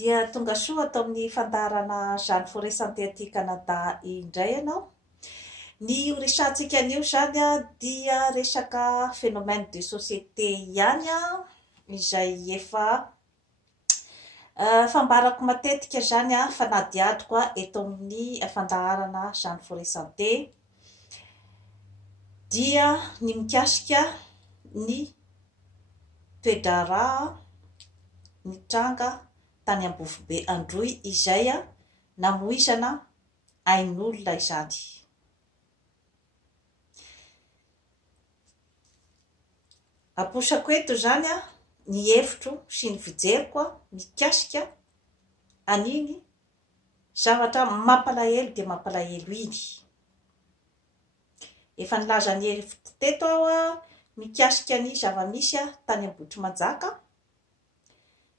dia tonga soa atao amin'ny fandarana Jeanne Forêt Santé aty Canada indray ianao. Ny resahantsika anio zany dia resaka phénomène de société ihany izay efa fambarako matetika zany fanadihadiko eto amin'ny fandaharana Jeanne Forêt Santé dia ny mikasika ny toedrara ny tranga tany Ambofibe Androy izay namoizana ain'olona izany. Aposako eto zany ny hevitro sy ny fijeriko mikasika an'iny zavatra mampalahelo dia mampalahelo iny. Efa nilaza ny hevitro teto mikasika ny zava-misy tany Ambohitrimanjaka.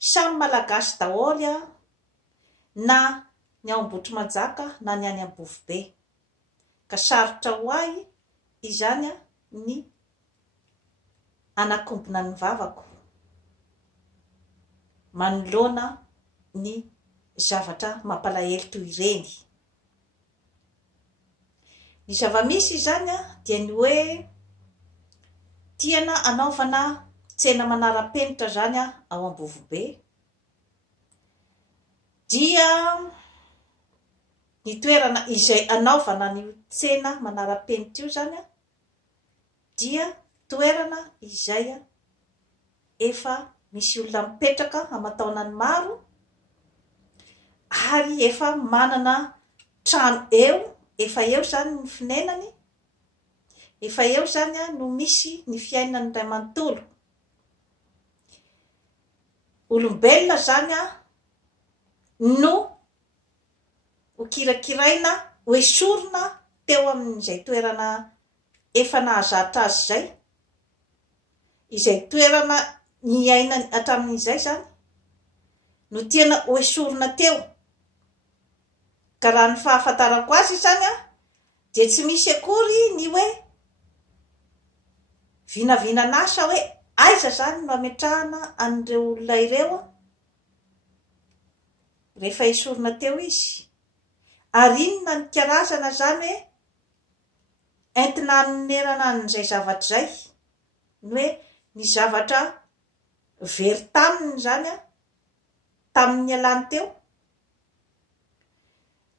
Samy malagasy daholo na ny ao Ambohitrimanjaka na ny any Ambofibe. Ka sarotra ho ahy izany ny anakombona ny vavako manoloana ny zavatra mampalahelo toy ireny. Ny zava-misy zany dia ny hoe tiana anaovana tsena manara-penitra zany ao Ambofibe, dia ny toerana izay anaovana ny tsena manara-penitra io zany dia toerana izay efa misy olona mipetraka aman-taonany maro ary efa manana trano eo, efa eo zany ny finanany, efa eo zany no misy ny fiainany iray manontolo. Olombelona zany no ho kirakiraina, ho esorina teo amin'izay toerana efa nahazatra azy izay toerana ny ainany hatramin'izay zany no tiana ho esorina teo. Ka raha ny fahafantarako azy zany dia tsy misy akory ny hoe vinavinan'asa hoe aiza zany no ametrahana an'ireo olona ireo rehefa esorina teo izy. Ary inona ny karazana zany hoe entina hanerana an'izay zavatra zay, ny hoe ny zavatra very taminy zany tamin'ny alany teo,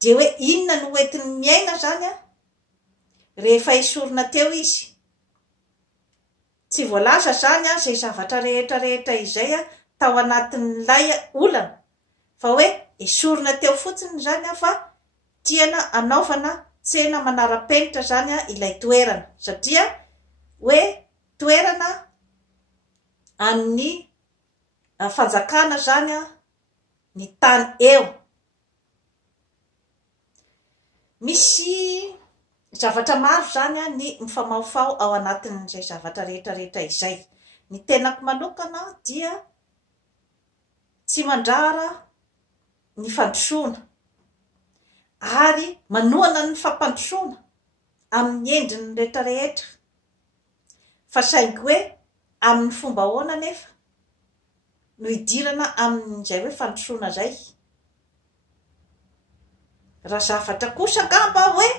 dia hoe inona no entiny miaina zany rehefa esorina teo izy. Tsy voalaza zany izay zavatra rehetra izay tao anatin'ilay olana, fa hoe esorina teo fotsiny zany fa tiana anaovana tsena manara-penitra zany ilay toerana, satria hoe toerana amin'ny fanjakana zany ny tany eo. Misy zavatra maro zany ny mifamaofao ao anatin'izay zavatra rehetra izay. Ny tenako manokana dia tsy mandrara ny fandrosoana ary manohana ny fampandrosoana amin'ny endriny rehetra, fa saingy hoe amin'ny fomba ahoana nefa no idirana amin'izay hoe fandrosoana zay. Raha zavatra kosa angamba hoe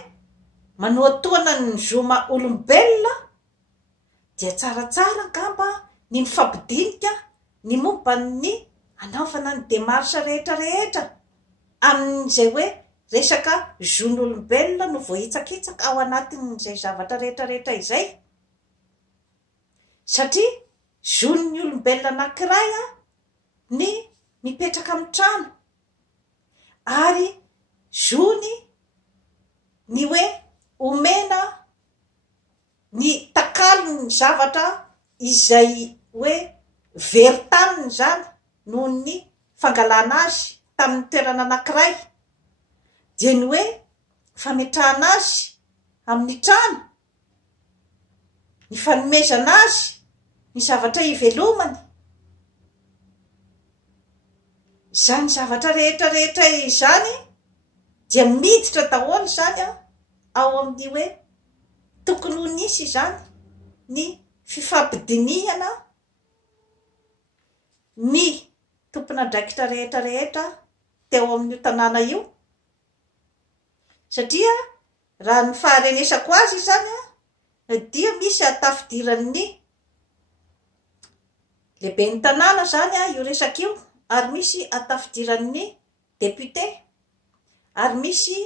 manohatoana ny zoma olombelona dia tsaratsara angamba ny mifampidinika ny momba ny anaovana ny démarche rehetra amin'izay hoe resaka zon'olombelona no voahitsakitsaka ao anatin'izay zavatra rehetra izay. Satria zon'ny olombelona anankiray ny mipetraka amin'ny trano, ary zony ny hoe omena ny takalo ny zavatra izay hoe very taminy zany noho ny fangalana azy tamin'ny toerana anankiray, dia ny hoe fametrahana azy amin'ny trano, ny fanomezana azy ny zavatra ivelomany, zany zavatra rehetra izany dia miditra daholo zany ao amin'ny hoe tokony ho nisy zany ny fifampidinihana ny tompon'andraikitra rehetra teo amin'io tanàna io satria raha ny faharenesako azy zany dia misy atafidiran'ny lehibe ny tanàna zany io resaka io ary misy atafidiran'ny député ary misy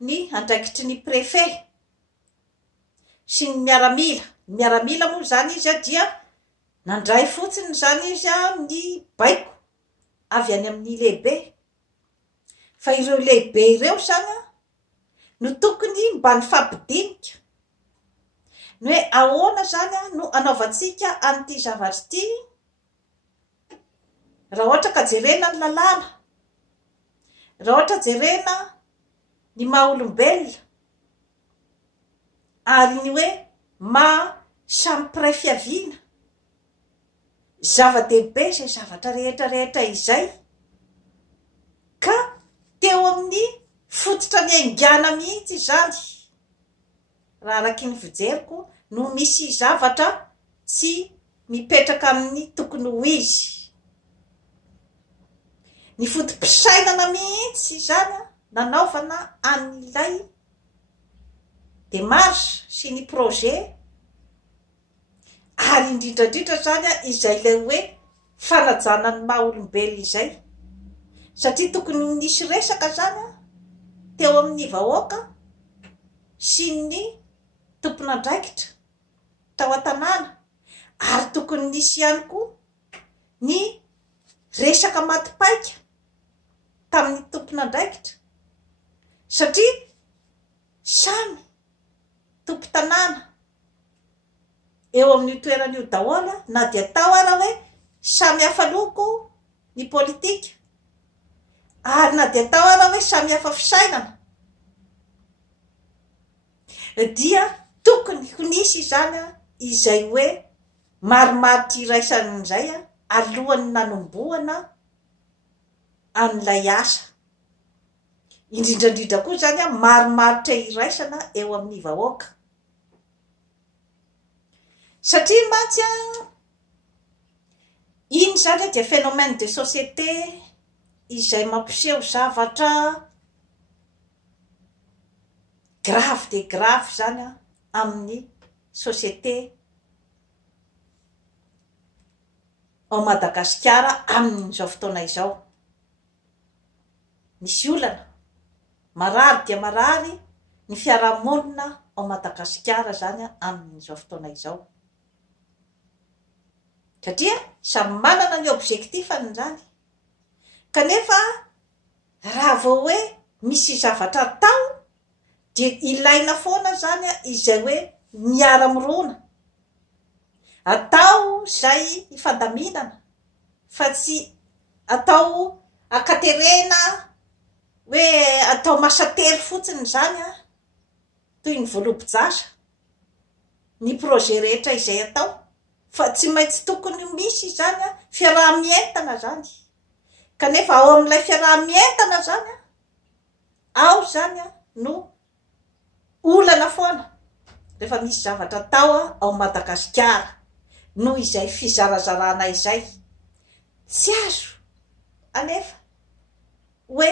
ny andraikitry ny préfet sy ny miaramila moa zany izy dia nandray fotsiny zany izy ny baiko avy any amin'ny lehibe fa ireo lehibe ireo zany no tokony mba ny fampidinika ny hoe ahoana zany no anaovantsika an'ity zavatra ity raha ohatra ka jerena ny lalàna raha ohatra jerena ny maha-olombelona ary ny hoe samy fiaviana zava-dehibe izay zavatra rehetra izay ka teo amin'ny fototra ny aingana mihitsy zany raha araky ny fijeriko no misy zavatra tsy mipetraka amin'ny tokony ho izy ny fotom-pisainana mihitsy zany nanaovana an'ilay démarche sy ny projet ary indrindra zany izay le hoe fanajana ny maha-olombelona izay satria tokony nisy resaka zany teo amin'ny vahoaka sy ny tompon'andraikitra tao an-tanàna ary tokony nisy ihany koa ny resaka matipaika tamin'ny tompon'andraikitra satria samy tompo-tanàna eo amin'ny toerana io daholo na dia tao ara hoe samy hafa loko ny politika ary na dia tao ara hoe samy hafa fisainana dia tokony ho nisy zany izay hoe marimaritra iraisan'izay alohan'ny nanomboana an'ilay asa indrindrandrindra koa zany marimaritra iraisana eo amin'ny vahoaka satria mantsy iny zany dia phénomène de société izay mampiseho zavatra grave de grave zany amin'ny société ao Madagasikara amin'izao fotoana izao misy olana marary dia marary ny fiarahamonina ao Madagasikara zany amin'izao fotoana izao satria samy manana ny objectifany zany kanefa raha vao hoe misy zavatra atao dia ilaina foana zany izay hoe miara-mirona atao zay hifandaminana fa tsy atao akaterena hoe atao masatery fotsiny zany toy ny voaloham-pijasa ny projet rehetra izay atao fa tsy maintsy tokony misy zany fiaraha-mientana zany kanefa ao amin'ilay fiaraha-mientana zany ao zany no olana foana rehefa misy zavatra atao ao Madagasikara noho izay fizarazarana izay tsy azo anefa hoe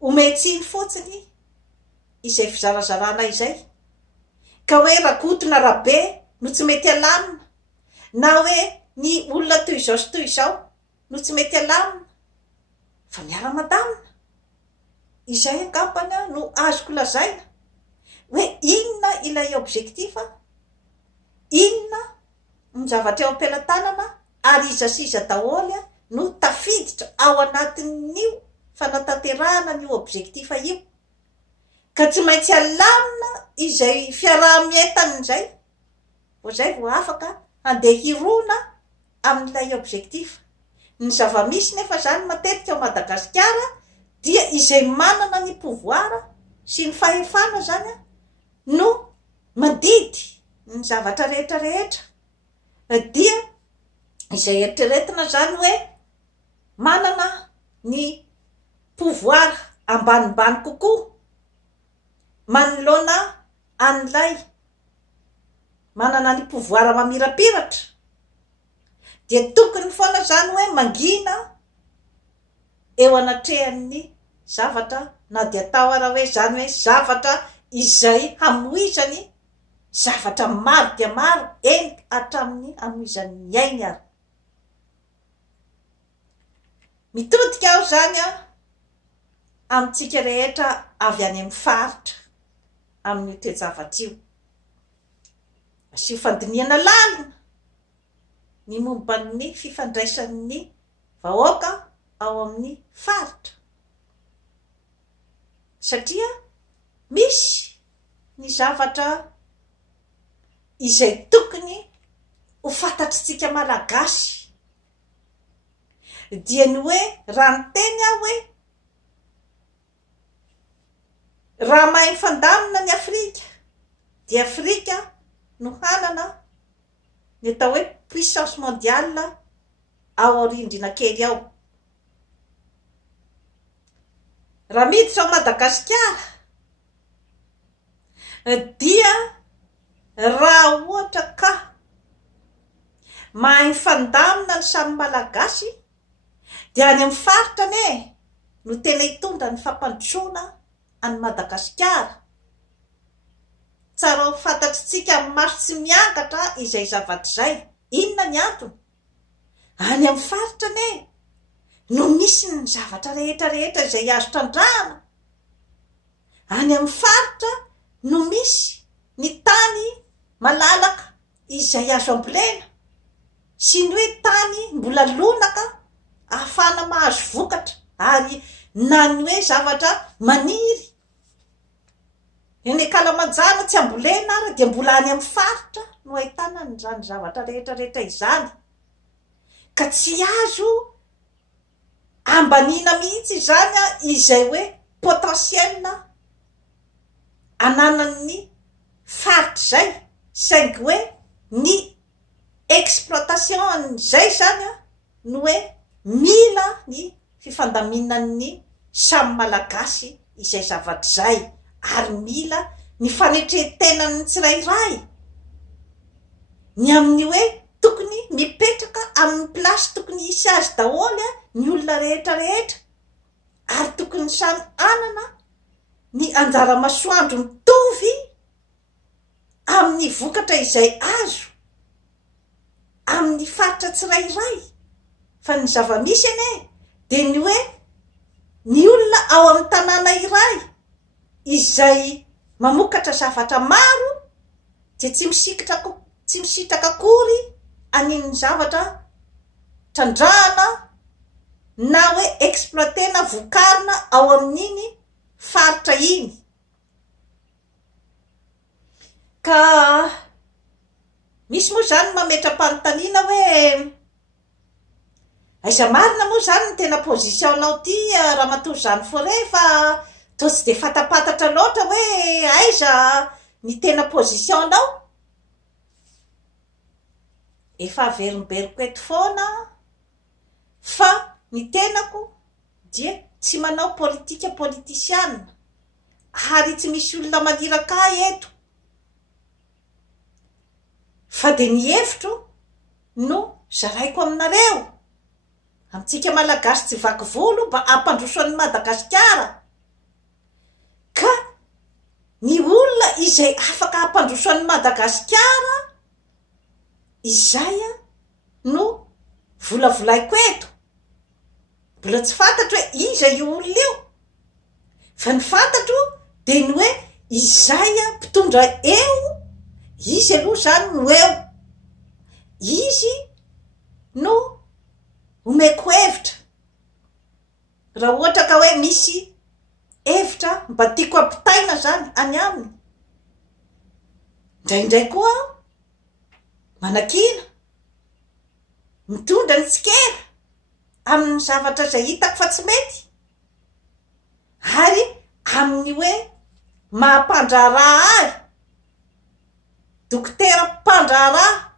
ometsiny fotsiny izay fizarazarana izay ka hoe rakotona rabe no tsy mety alamina na hoe ny olona toy izao sy toy izao no tsy mety alamina fa miara-madamina izay angambany no azoko lazaina hoe inona ilay objectifa inona ny zavatra eo am-pelatanana ary iza sy iza daholo no tafiditra ao anatin'io fanatanterahana ny objectifa io ka tsy maintsy alamina izay fiaraha-mientana izay vo zay vo afaka handeha hirona amin'ilay objectifa ny zava-misy nefa zany matetika ao Madagasikara dia izay manana ny pouvoir sy ny fahefana zany no mandidy ny zavatra rehetra dia izay eritreretina zany hoe manana ny pouvoir ambanimbany kokoa manoloana an'ilay manana ny pouvoir mamirapiratra dia tokony foana zany hoe mangina eo anatrehan'ny zavatra na dia atao ara hoe zany hoe zavatra izay hamoizany zavatra maro dia maro eny hatramin'ny hamoizan'ny ainy ary mitodika aho zany amintsika rehetra avy any amin'ny faritra amin'ny toe-javatra io asio fandiniana lalina ny momban'ny fifandraisan'ny vahoaka ao amin'ny faritra satria misy ny zavatra izay tokony ho fantatritsika malagasy dia ny hoe raha ny teny aho hoe raha mahay mifandamina ny Afrika dia Afrika no hanana ny atao hoe puissance mondiale ao aorindrina kely ao. Raha miditra ao Madagasikara dia raha ohatra ka mahay mifandamina ny samy malagasy dia any amin'ny faritra no tena hitondra ny fampandrosoana any Madagasikara. Tsara ho fantatritsika amin'ny maso tsy miakatra izay zavatra izay. Inona ny antony? Any amin'ny faritra no misy ny zavatra rehetra rehetra izay azo tandrahana. Any amin'ny faritra no misy ny tany malalaka izay azo ambolena sy ny hoe tany mbola lonaka ahafahana mahazo vokatra ary na ny hoe zavatra maniry. Eny Kalamanjana tsy ambolena ary dia mbola any amin'ny faritra no ahitana ny zavatra rehetra rehetra izany. Ka tsy azo ambanina mihitsy izany izay hoe potentiel ananan'ny faritra izay saingy hoe ny exploitation izay zany no hoe mila ny fifandaminan'ny samy malagasy izay zavatra izay ary mila ny fanetretenan'ny tsirairay ny amin'ny hoe tokony mipetraka amin'ny plasy tokony hisy azy daholo ny olona rehetra rehetra ary tokony samy anana ny anjara masoandro mitovy amin'ny vokatra izay azo amin'ny faritra tsirairay. Fa ny zava-misy dia ny hoe ny olona ao amin'ny tanàna iray izay mamokatra zavatra maro dia tsy misitraka akory aniny zavatra trandrahana na hoe exploitena vokarina ao amin'iny faritra iny. Ka misy moa zany mametra-panontaniana hoe aiza marina moa zany ny tena positionao ty ramatoa Jeanne Forêt fa toa tsy dia fatapatatra loatra hoe aiza ny tena positionao. Efa averimberiko eto foana fa ny tenako dia tsy manao politika politisiana ary tsy misy olona maniraka eto fa dia ny hevitro no zaraiko aminareo amintsika malagasy tsy vaky volo mba ampandrosoan'ny Madagasikara. Ka ny olona izay afaka ampandrosoan'ny Madagasikara izay no volavolaiko eto. Mbola tsy fantatro hoe iza io olona io fa ny fantatro dia ny hoe izay mpitondra eo izy aloha zany no eo izy no omeko hevitra raha ohatra ka hoe misy hevitra mba tiako ampitaina zany any aminy. Indraindray koa manakina mitondra ny tsikera amin'ny zavatra izay hitako fa tsy mety ary amin'ny hoe mampandraraha ahy dokotera mpandraraha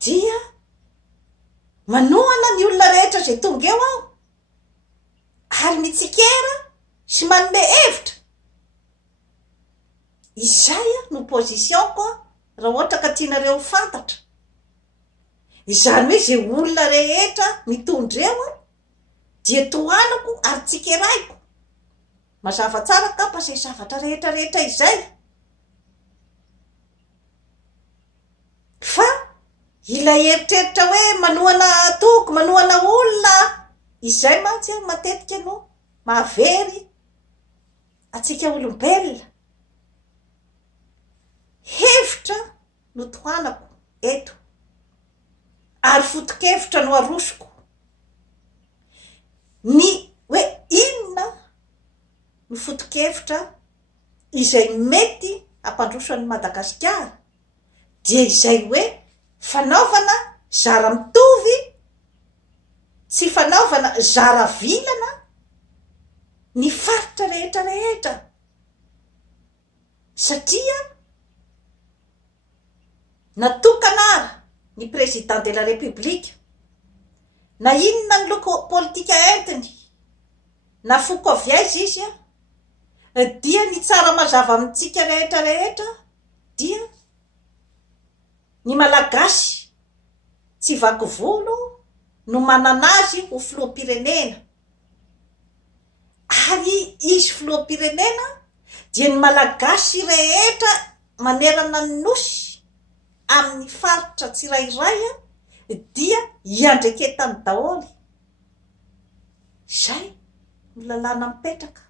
dia manohana ny olona rehetra izay tonga eo aho ary mitsikera sy manome hevitra. Izay no positionko raha ohatra ka tianareo fantatra. Izany hoe izay olona rehetra mitondra eo dia toanako ary tsikeraiko mazava tsara kapa zay zavatra rehetrarehetra izay fa ilay eritreritra hoe manohana toko manohana olona izay mantsy matetika no mahavery atsika olombelona hevitra no toanako eto ary foto-kevitra no arosoko ny hoe inona ny foto-kevitra izay mety hampandrosoan'ny Madagasikara dia izay hoe fanaovana zara mitovy tsy fanaovana zara vilana ny faritra rehetra rehetra satria natokanara ny président de la république na inona ny loko politika entiny na foko avy aiza izy dia ny tsara mazava amintsika rehetra rehetra dia ny malagasy tsy vaky volo no manana azy ho filoham-pirenena ary izy filoham-pirenena dia ny malagasy rehetra manerana ny nosy amin'ny faritra tsirairay dia iandreketany daholy zay no lalàna mipetraka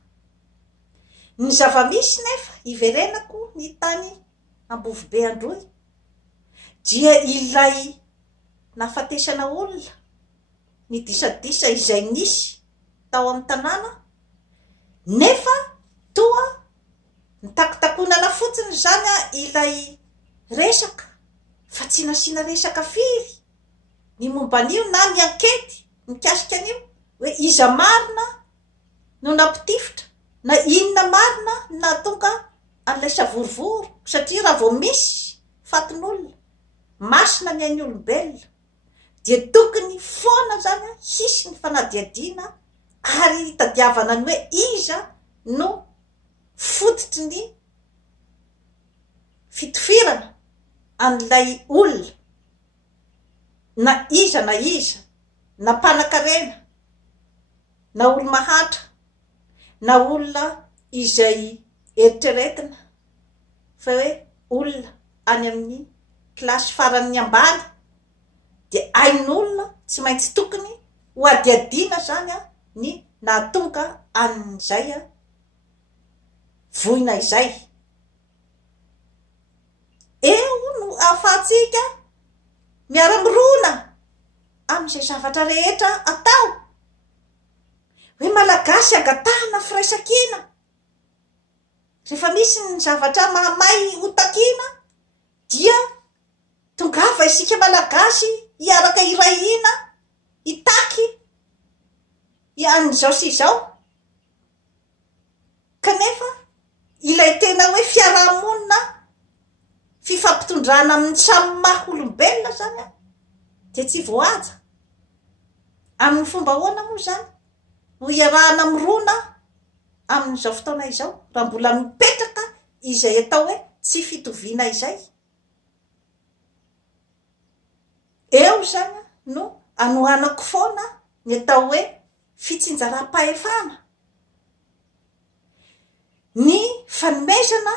ny zava-misy nefa iverenako ny tany Ambovobe Androy dia ilay nafatesana olona ny disadisa izay nisy tao amin'ny tanàna nefa toa nitakotakonana fotsiny zany ilay resaka fa tsy nasiana resaka firy ny momban'io na ny ankety mikasika an'io hoe iza marina no nampitifotra na inona marina na tonga an'ilay savorovoro satria raha vao misy fatin'olona masina ny ain'ny olombelona dia tokony foana zany hisy ny fanadiadiana ary hitadiavana ny hoe iza no fototry ny fitofirana an'ilay olona na iza na mpanan-karena na olo mahatra na olona izay eritreretina fa hoe olona any amin'ny klasy faran'ny ambany dia ain'olona tsy maintsy tokony ho adiadiana zany ny nahatonga an'izay voina izay eo no ahafahantsika miara-mirona amin'izay zavatra rehetra atao hoe malagasy agatahana firaisan-kina rehefa misy ny zavatra mahamay hotakiana dia tongafa isika malagasy hiaraka irahina hitaky an'izao sy izao kanefa ilay tena hoe fiarahamonina fifampitondrana amin'ny samy maha olombelona zany dia tsy voaja amin'ny fomba hoana moa zany ho iarahana mirona amin'izao fotoana izao raha mbola mipetraka izay atao hoe tsy fitoviana izay eo zany no anohanako foana ny atao hoe fitsinjaram-pahefana ny fanomezana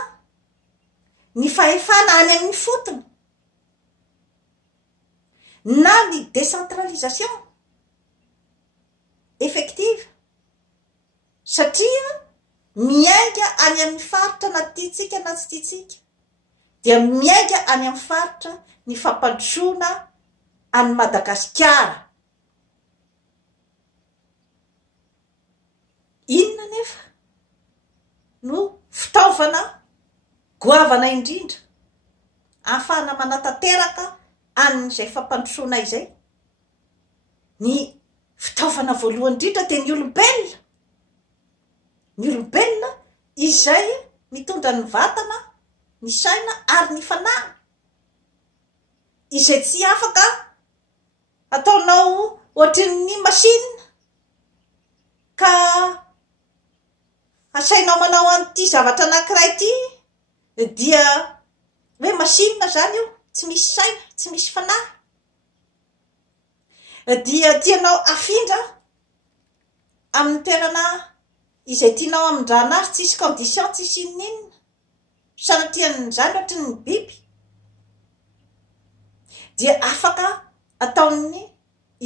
ny fahefana any amin'ny fotony na ny décentralisation effective satria miainga any amin'ny faritra na tiatsika na tsy tiatsika dia miainga any amin'ny faritra ny fampandrosoana any Madagasikara inona nefa no fitaovana goavana indrindra ahafahana manatanteraka an'izay fampandrosoana izay ny fitaovana voalohany indrindra dia ny olombelona izay mitondra ny vatana ny saina ary ny fanahy izay tsy afaka ataonao ohatrin'ny masinina ka asainao manao an'ity zavatra anankiray ity dia hoe masinina zany io tsy misy saina tsy misy fanahy dia tianao afindra amin'ny toerana izay tianao amindrana azy tsisy condition tsisy inninna sanatian'izany ohatry ny biby dia afaka ataony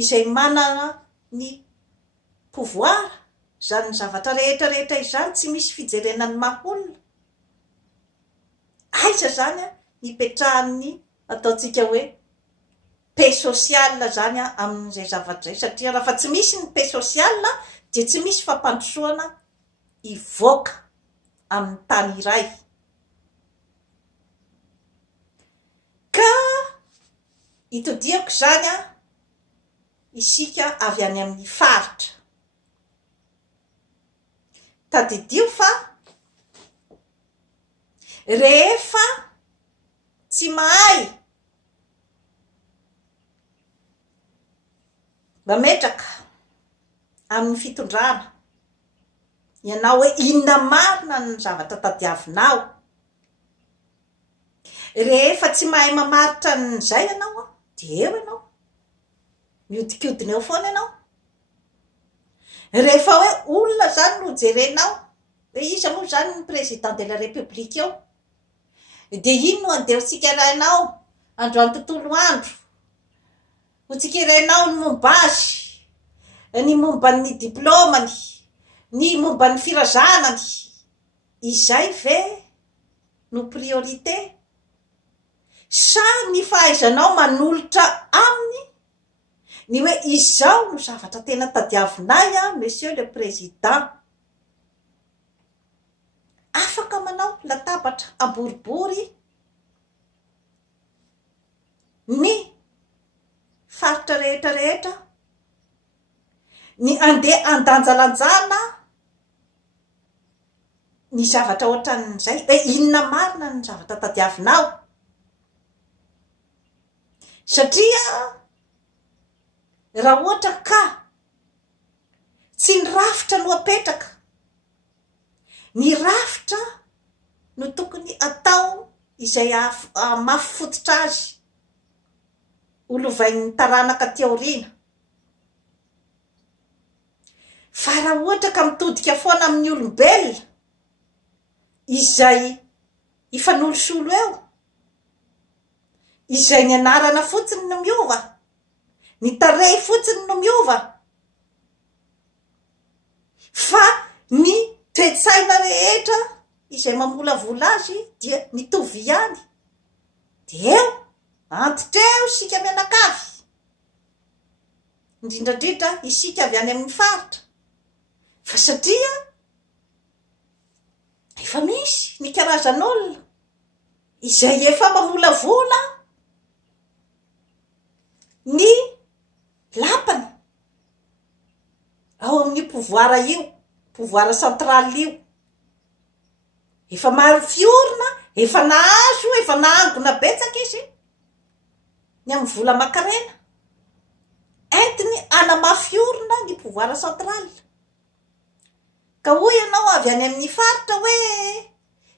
izay manana ny pouvoir zany zavatra rehetra izany tsy misy fijerenany maholona aiza zany nipetrahan'ny ataontsika hoe paix sociale zany amin'izay zavatra zay satria raha fa tsy misy ny paix sociale dia tsy misy fampandrosoana ivoaka amin'ny tany iray ka itodiako zany isika avy any amin'ny faritra tadidio fa rehefa tsy mahay mametraka amin'ny fitondrana ianao hoe inona marina ny zavatra tadiavinao rehefa tsy mahay mamaritra n'izay ianao dia eo ianao miodikodina eo foana ianao rehefa hoe olona zany no jerenao hoe iza moa zany ny président de la république eo dia ino no andeha tsika irainao androany tontolo andro ho tsika irainao ny momba azy ny momba ny diplômany ny momba ny firazanany izay ve no priorité sa ny fahaizanao manolotra aminy ny hoe izao no zavatra tena tadiavinay monsieur le président afaka manao latabatra amboribory ny faritra rehetra ny andeha andanjalanjana ny zavatra ohatran'izay hoe inona marina ny zavatra tadiavinao satria raha ohatra ka tsy ny rafitra no apetraka ny rafitra no tokony atao izay mafy fototra azy olovain'ny taranaka teoriana fa raha ohatra ka mitodika foana amin'ny olombelona izay ifanolosolo eo izay ny anarana fotsiny no miova ny tarey fotsiny no miova fa ny toe-tsaina rehetra izay mamolavola azy dia mitovy ihany dia eo antitreo isika mianakavy indrindrandrindra isika avy any amin'ny faritra fa satria efa misy ny karazan'olona izay efa mamolavola ny lapany ao amin'ny pouvoir io pouvoir central io efa maro fiorina efa nahazo efa nahangona betsaka izy ny amin'ny vola makarena entiny anamafiorina ny pouvoir central ka hoy ianao avy any amin'ny faritra hoe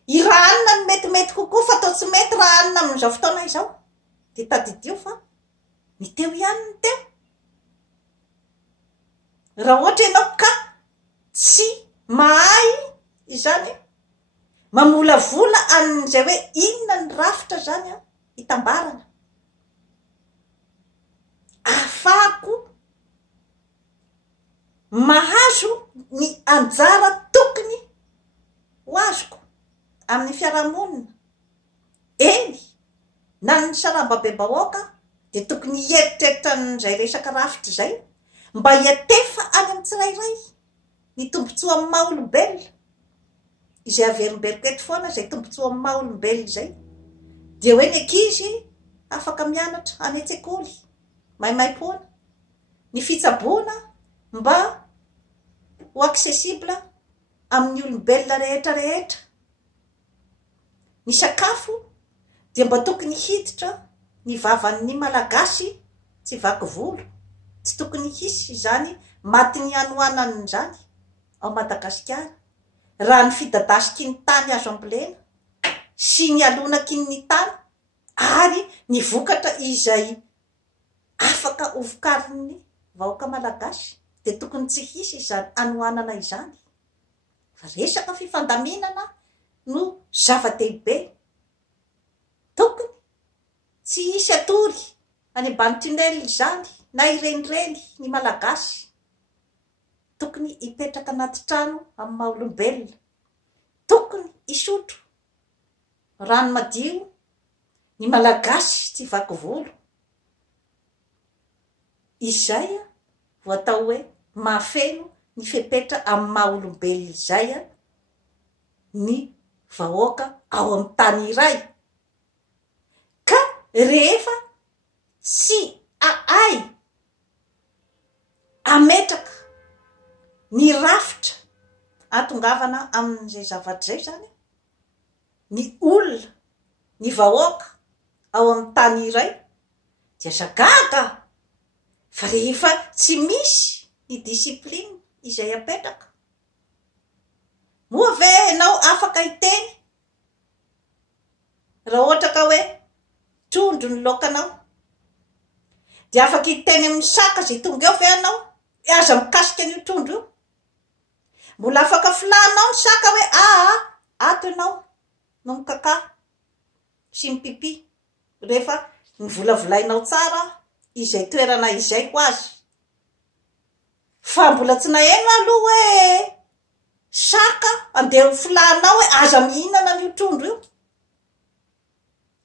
iranina ny metimety kokoa fa atao tsy mety raha anina amin'izao fotoana izao dia tadidio fa ny teo ihany ny teo raha ohatra ianao ka tsy mahay izany mamolavola an'izay hoe inona ny rafitra zany hitambarana ahafahako mahazo ny anjara tokony ho azoko amin'ny fiarahamonina eny na ny sarambabe-bahoaka dia tokony hieritreritra n'izay resaka rafitra zay mba hiatefa any amin'ny tsirairay ny tombontsoa amin'ny maha olombelona izay averimberiko eto foana izay tombontsoa amin'ny maha olombelona izay dia hoe ny ankizy afaka mianatra any an-tsekoly maimaim-poana ny fitsaboana mba ho accessible amin'ny olombelona rehetra ny sakafo dia mba tokony hiditra ny vavan'ny malagasy tsy vaky volo tsy tokony hisy zany maty ny anoanany zany ao Madagasikara raha ny fidadasiky ny tany azo ambolena sy ny alonaky ny tany ary ny vokatra izay afaka hovokarin'ny vahoaka malagasy dia tokony tsy hisy izany anoanana izany. Fa resaka fifandaminana no zava-dehibe. Tokony tsy hisy atory any ambany tunnel izany na irenireny ny malagasy. Tokony hipetraka anaty trano amin'ny maha olombelona. Tokony hisotro rano madio ny malagasy tsy vaky volo. Izay voatao hoe mahafeno ny fepetra amin'ny maha olombelona izay ny vahoaka ao amin'ny tany iray. Ka rehefa tsy ahay ametraka ny rafitra atongavana amin'izay zavatra izay zany, ny olona, ny vahoaka ao amin'ny tany iray, dia zagaga. Fa rehefa tsy misy ny disipliny izay apetraka, moa ve ianao afaka hiteny raha ohatra ka hoe trondro ny laokanao, dia afaka hiteny amin'ny saka zay tonga eo ve ianao aza mikasika an'io trondro io? Mbola afaka filanao ny saka hoe ato ianao no mikaka sy ny pipi rehefa ny volavolainao tsara izay toerana izay ho azy. Fa mbola tsy naheno aloha hoe saka andeha ho filanao hoe aza mihinana n'io trondro io.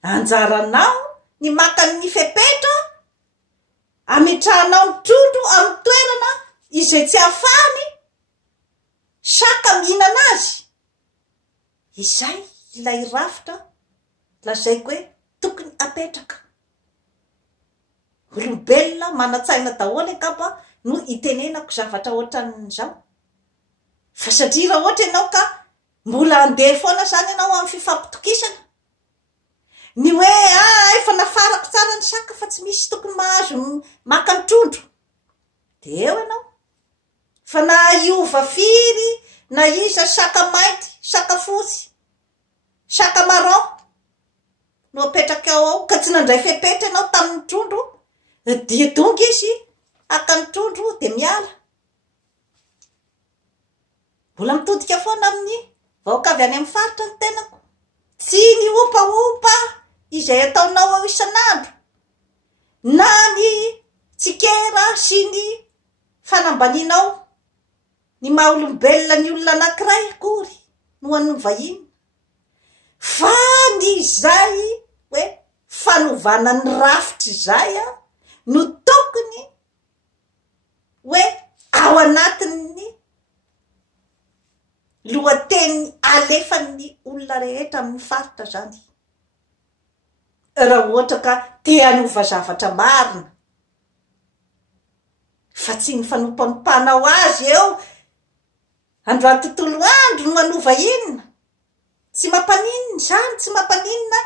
Anjaranao ny maka ny fepetra ametrahanao ny trondro amin'ny toerana izay tsy ahafahany saka mihinana azy. Izay ilay rafitra lazaiko hoe tokony apetraka. Olombelona manatsaina daholo angamba no itenenako zavatra ohatran'izao. Fa satria raha ohatra ianao ka mbola andeha foana zany ianao amin'ny fifampitokisana, ny hoe efa nafarako tsara ny saka fa tsy misy tokony mahazo maka ny trondro, dia eo ianao. Fa na iova firy na iza saka mainty, saka fotsy, saka marron no apetraka ao ka tsy nandray fepetra ianao tamin'ny trondro, dia donga izy aka ny trondro dia miala. Mbola mitodika foana amin'ny vahoaka avy any amin'ny faritra ny tenako. Tsy ny ompaompa izay ataonao ao isan'andro, na ny tsikera sy ny fanambaninao ny maha olombelona ny olona anankiray akory no an'ny vahiny. Fa ny izay hoe fanovana ny rafitra izay no tokony hoe ao anatin'ny lohateny alefan'ny olona rehetra amin'ny faritra zany. Raha ohatra ka te hanova zavatra marina, fa tsy ny fanompanompanao azy eo androany tontolo andro no hanova inona. Tsy mampaninina zany, tsy mampaninina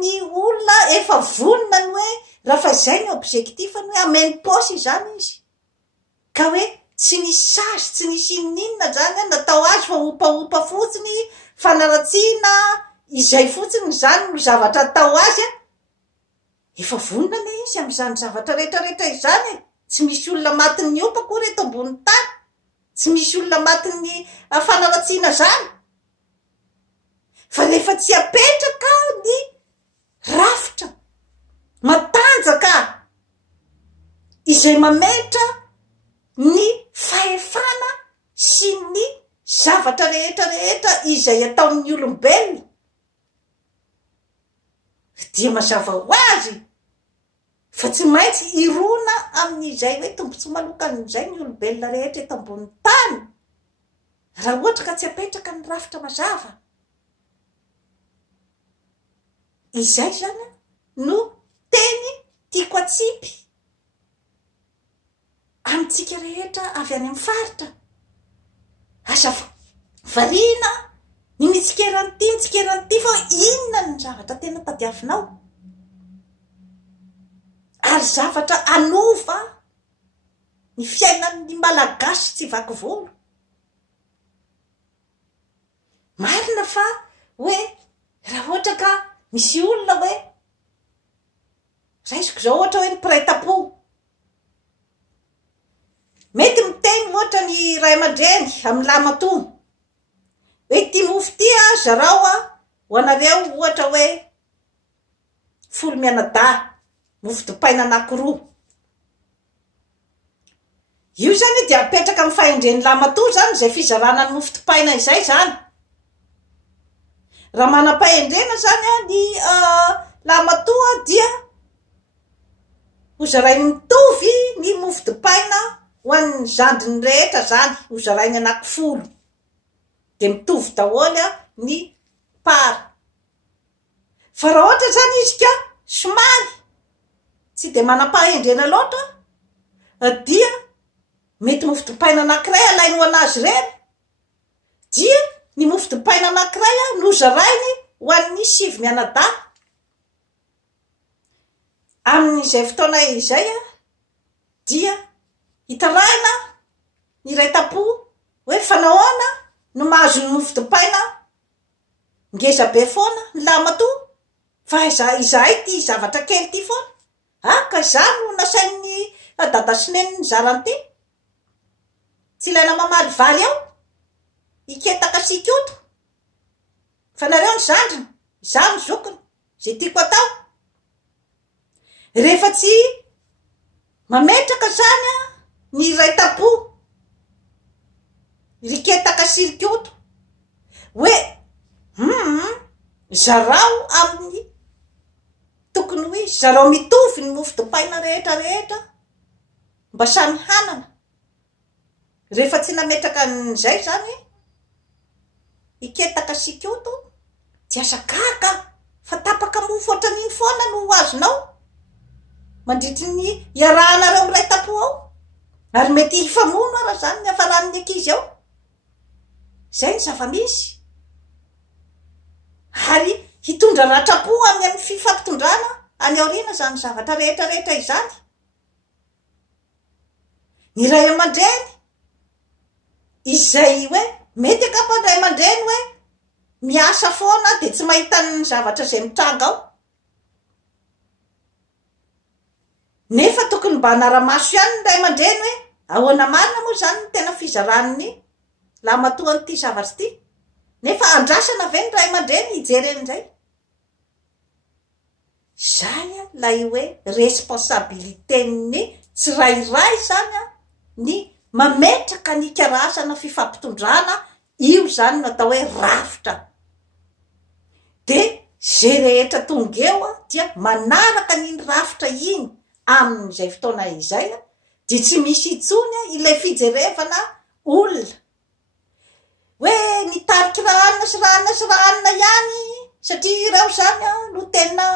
ny olona efa vonina ny hoe raha fa izay ny objectif-ny hoe ameny paosy izany izy. Ka hoe tsy nisy sazy, tsy nisy inona zany natao azy fa ompaompa fotsiny, fanaratsiana izay fotsiny zany no zavatra atao azy. Efa vonina ne izy amin'izany zavatra rehetrarehetra izany. Tsy misy olona matin'ny ompa akory eto ambony tany, tsy misy olona matin'ny fanaratsiana zany. Fa rehefa tsy apetraka ny rafitra matanjaka izay mametra ny fahefana sy ny zavatra rehetrarehetra izay ataon'ny olombelona, dia mazava ho azy fa tsy maintsy irona amin'izay hoe tombontsoa malokan'izay ny olombelona rehetra eto ambony tany, raha ohatra ka tsy apetraka ny rafitra mazava. Izay zany no teny tiako atsipy amintsika rehetra avy any amin'ny faritra. Aza variana ny mitsikeran'ity fa inona ny zavatra tena tadiavinao, ary zavatra anova ny fiainan'ny malagasy tsy vaky volo. Marina fa hoe raha ohatra ka misy olona hoe raisiko zao ohatra hoe ny mpiray-tampo, mety miteny ohatra ny ray aman-dreny amin'ny lamatoa hoe ty mofo tia zarao ho anareo ohatra hoe 10 mianada mofo dipaina anankiroa. Io zany dia apetraka amin'ny fahendren'ny lamatoa zany zay fizarana ny mofo dipaina izay zany. Raha manam-pahendrena zany ny lamatoa dia hozarainy mitovy ny mofo dipaina ho an'ny zandriny rehetra zany, hozarainy anaky 10 de mitovy daholo ny para. Fa raha ohatra zany izy ka somary tsy de manam-pahendrena loatra dia mety mofo dipaina anankiray alainy ho anazy reny dia ny mofo dipaina anankiray nozarainy ho an'ny 7 mianada. Amin'izay fotoana izay dia hitarahina ny ray tapo hoe fanahoana no mahazo ny mofo dipaina ngeza be foana ny lamatoa fa izahay ty zavatra kely ty foana. Ka izany no nasain'ny dada sy neny ny zarany ty, tsy ilaina mamaly valy ao iketaka sikoto fa nareo ny zandriny, izany zokiny zay tiako atao. Rehefa tsy mametraka zany ny ray tapo riketaka sikoto hoe zarao amin'ny tokony hoe zarao mitovy ny mofo dipaina rehetra rehetra mba samy hanana. Rehefa tsy nametraka an'izay zany iketaka sikoto dia sakaka fa tapaka mofo ohatran'iny foana no azonao mandritry ny iarahanareo amiray tapo ao, ary mety hifamono ara zany ny hafaran'ny ankizy ao. Zay ny zava-misy ary hitondra ratrapo amin'ny fifampitondrana any aoriana zany zavatra rehetra rehetra izany. Ny ray aman-dreny izay hoe mety akapa ray aman-dreny hoe miasa foana de tsy mahita ny zavatra zay mitranga ao, nefa tokony mba hanara-maso ihany ny ray aman-dreny hoe ahoana marina moa zany ny tena fizaran'ny lamatoa n'ity zavatra ty, nefa andrasana ve ny ray aman-dreny hijery an'izay. Zay lay hoe responsabilité-ny tsirairay zany ny mametraka ny karazana fifampitondrana. Io zany no atao hoe rafitra, de zay rehetra tonga eo dia manaraka n'iny rafitra iny amin'izay fotoana izay dia tsy misy itsony ilay fijerevana olona hoe nitarika rahanina sy rahanina sy rahanina ihany, satria ireo zany no tena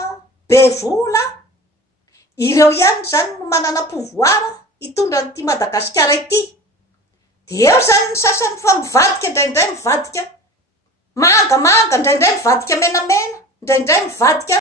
be vola, ireo ihany zany no manana pouvoir hitondra n'ity Madagasikara ity. De eo zany ny sasany fa mivadika indraindray mivadika manga manga, indraindray mivadika menamena, indraindray mivadika